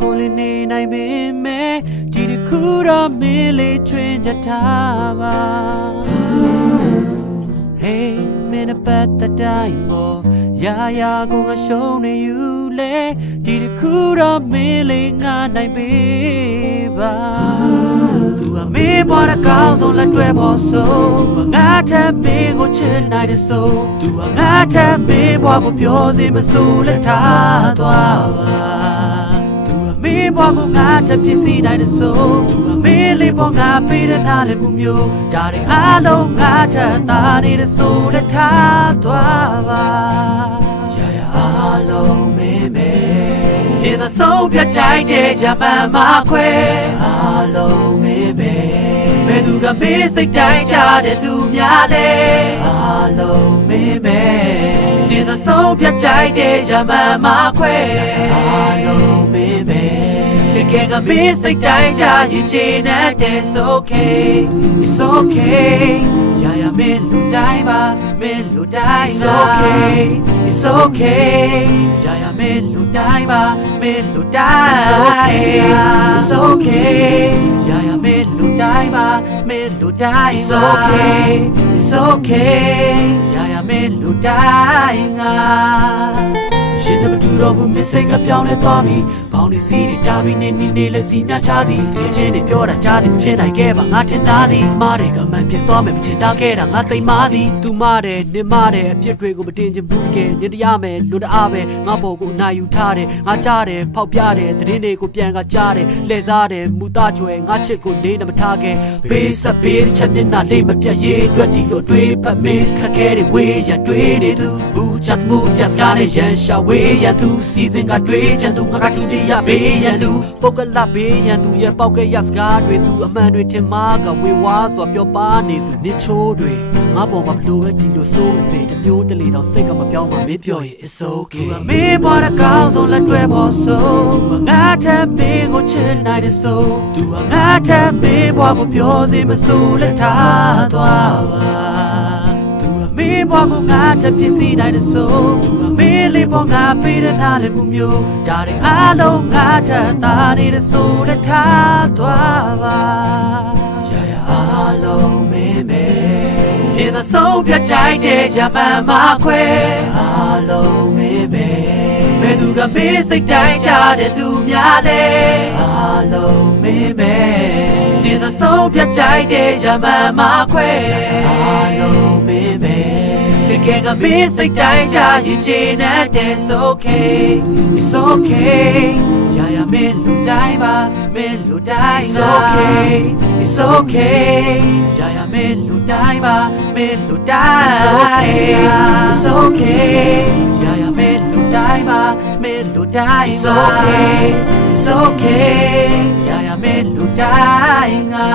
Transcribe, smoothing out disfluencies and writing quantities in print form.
ကိုလေးနေနိုင်ပေမဲ့ဒီတစ်ခုတော့မင်းလေးချွင်ကြထားပါ Hey မင်းအပတ်တိုင်းမို့ရာကိုငါရှုံးနေယူလေဒီတစ်ခုတော့မင်းလေးငါနိုင်ပေပါသူကမင်းပေါ်တဲ့ကောင်းဆုံးလက်တွဲဖို့ဆိုငါထပ်မင်းကိုချစ်နိုင်တဲ့ဆိုသူကငါထပ်မင်းဘွားကိုပြောစီမဆိုလက်ထားသွားပါသူကမင်းဘွားကိုငါထပ်ဖြစ်စီနိုင်တဲ့ဆိုသူကမင်းလေးပေါ်ငါပေးတဲ့နားလေးမှုမျိုးဒါတွေအားလုံးငါထပ်သားနေတဲ့ဆိုလက်ထားသွားပါအားလုံးမင်းပဲဒီသဆုံးဖြတ်ချိုက်တဲ့ရမန်မခွဲအားလုံးမင်းပဲဘယ်သူကမင်းစိတ်တိုင်းကြတဲ့သူများလဲအားလုံးမင်းပဲဒီသဆုံးဖြတ်ချိုက်တဲ့ရမန်မခွဲအားလုံးမင်းပဲတကယ်ကမင်းစိတ်တိုင်းကြရင်ချင်တဲ့ It's okay It's okay ရမင်းလူတိုင်းပါမင်းလူတိုင်း It's okay It's okay ရမင်းလူတိုင်းပါမင်းလူတိုင်း It's okay It's okay ရမင်းလူတိုင်းပါမင်းလူတိုင်း It's okay It's okay ရမင်းလူတိုင်းငါရှင်တို့တူတော့ဘူးမစိတ်ကပြောင်းလဲသွားပြီဘောင်းဒီစီးတွေတာပြီးနေလဲစီမြချသည်တကယ်ချင်းတွေပြောတာကြားသည်မဖြစ်နိုင်ခဲ့ပါငါထင်သားသည်မားတွေကမှန်ဖြစ်သွားမယ်မထင်တာခဲ့တာငါသိမားသည်သူမားတယ်နင်မားတယ်အပြစ်တွေကိုမတင်ချင်ဘူးတကယ်နေတရားမယ်လူတအားပဲငါပေါ်ကိုအနာယူထားတယ်ငါကြားတယ်ဖောက်ပြတယ်တရင်တွေကိုပြန်ကကြားတယ်လှည့်စားတယ်မူသားချွဲငါချစ်ကိုလေးနဲ့မထားခဲ့ဘေးဆက်ဘေးချက်မျက်နှာလေးမပြတ်ရေးအတွက်ဒီလိုတွေးပတ်မင်းခက်ခဲတွေဝေးရတွေးနေသူဘူးချတ်မှုပြတ်ကားနဲ့ရန်ရှာဝေးရသူစီစဉ်ကတွေးချန်သူငါကတူတရားဘေးရန်သူပုတ်ကလဘေးရန်သူရဲ့ပေါက်ကရစကားတွေသူအမှန်တွေထင်မှားကဝေဝါဆိုပြောပါနေသူနစ်ချိုးတွေငါပေါ်မှာဘလို့ပဲဒီလိုစိုးမစေတမျိုးတလေတော့စိတ်ကမပြောင်းပါမင်းပြောရင် It's okay မင်းပေါ်တဲ့ကောင်းဆုံးလက်တွဲဖို့ဆိုငါထပ်မင်းကိုချစ်နိုင်တဲ့ဆိုသူကငါထပ်မင်းဘွားကိုပြောစီမဆိုလက်ထားသွားပါမင်းဘောကိုငါတပြည့်စီနိုင်တဲ့ဆိုမင်းလေးပေါ်ငါပေးတဲ့နားလေးမှုမျိုးဒါတွေအားလုံးငါထပ်သားနေတဲ့ဆိုလက်ထားသွားပါရအားလုံးမင်းပဲဒီသဆုံးဖြတ်ချိုက်တဲ့ရမန်မခွဲအားလုံးမင်းပဲဘယ်သူကမင်းစိတ်တိုင်းကြတဲ့သူများလဲအားလုံးမင်းပဲဒီသဆုံးဖြတ်ချိုက်တဲ့ရမန်မခွဲအားလုံးမင်းပဲတကယ်ကမင်းစိတ်တိုင်းကြရင်ချင်တဲ့ It's okay It's okay ရမင်းလူတိုင်းပါမင်းလူတိုင်း It's okay It's okay ရမင်းလူတိုင်းပါမင်းလူတိုင်း It's okay It's okay ရမင်းလူတိုင်းပါမင်းလူတိုင်း It's okay It's okay ရမင်းလူတိုင်းငါ